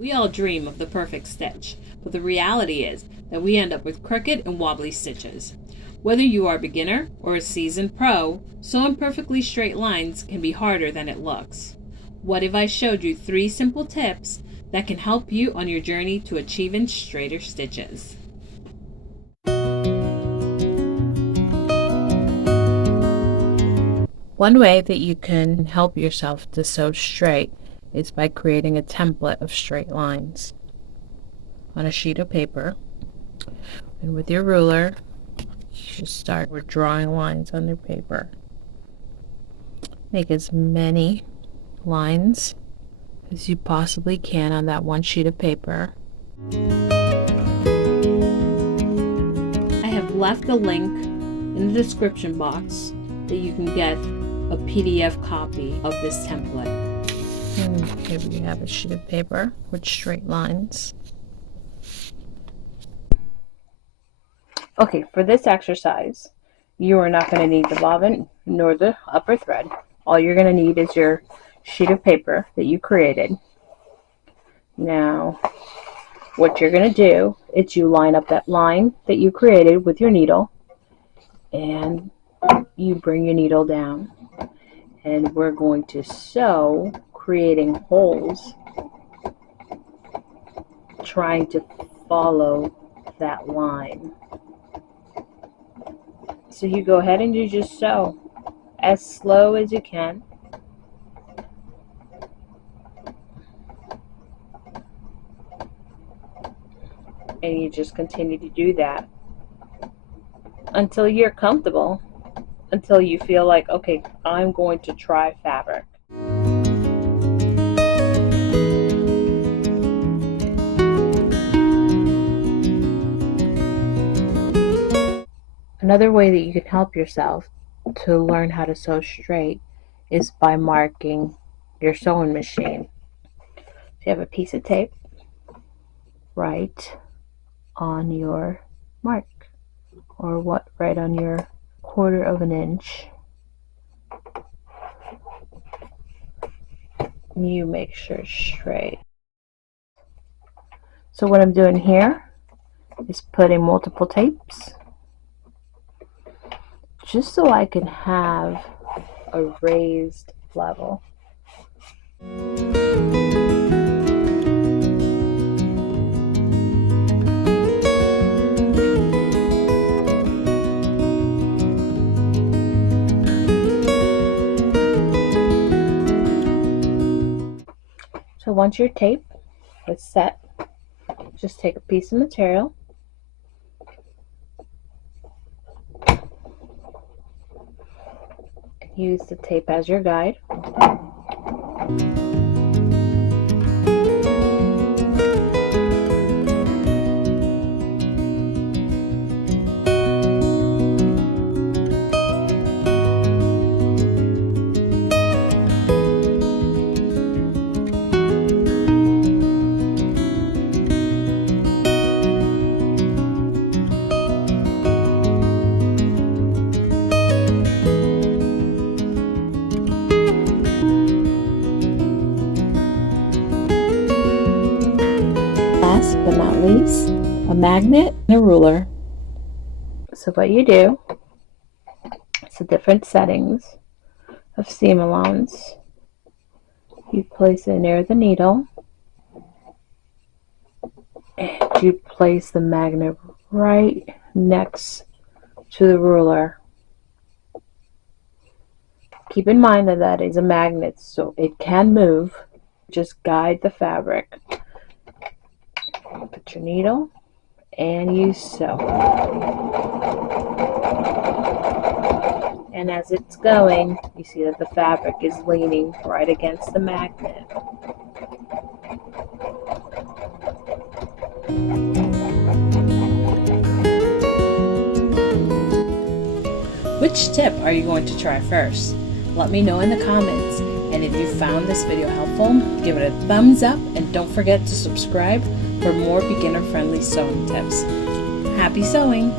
We all dream of the perfect stitch, but the reality is that we end up with crooked and wobbly stitches. Whether you are a beginner or a seasoned pro, sewing perfectly straight lines can be harder than it looks. What if I showed you 3 simple tips that can help you on your journey to achieving straighter stitches? One way that you can help yourself to sew straight is by creating a template of straight lines on a sheet of paper. And with your ruler, you should start with drawing lines on the paper. Make as many lines as you possibly can on that one sheet of paper. I have left a link in the description box that you can get a PDF copy of this template. And here we have a sheet of paper with straight lines. Okay, for this exercise, you are not going to need the bobbin nor the upper thread. All you're going to need is your sheet of paper that you created. Now, what you're going to do is you line up that line that you created with your needle, and you bring your needle down. And we're going to sew, creating holes, trying to follow that line. So you go ahead and you just sew as slow as you can. And you just continue to do that until you're comfortable, until you feel like, okay, I'm going to try fabric. Another way that you can help yourself to learn how to sew straight is by marking your sewing machine. So you have a piece of tape right on your mark, or right on your 1/4 of an inch. You make sure it's straight. So what I'm doing here is putting multiple tapes just so I can have a raised level. So once your tape is set, just take a piece of material and use the tape as your guide. Last but not least, a magnet and a ruler. So what you do is the different settings of seam allowance. You place it near the needle, and you place the magnet right next to the ruler. Keep in mind that that is a magnet, so it can move. Just guide the fabric. Put your needle and you sew. And as it's going, you see that the fabric is leaning right against the magnet. Which tip are you going to try first? Let me know in the comments. And if you found this video helpful, give it a thumbs up and don't forget to subscribe for more beginner-friendly sewing tips. Happy sewing!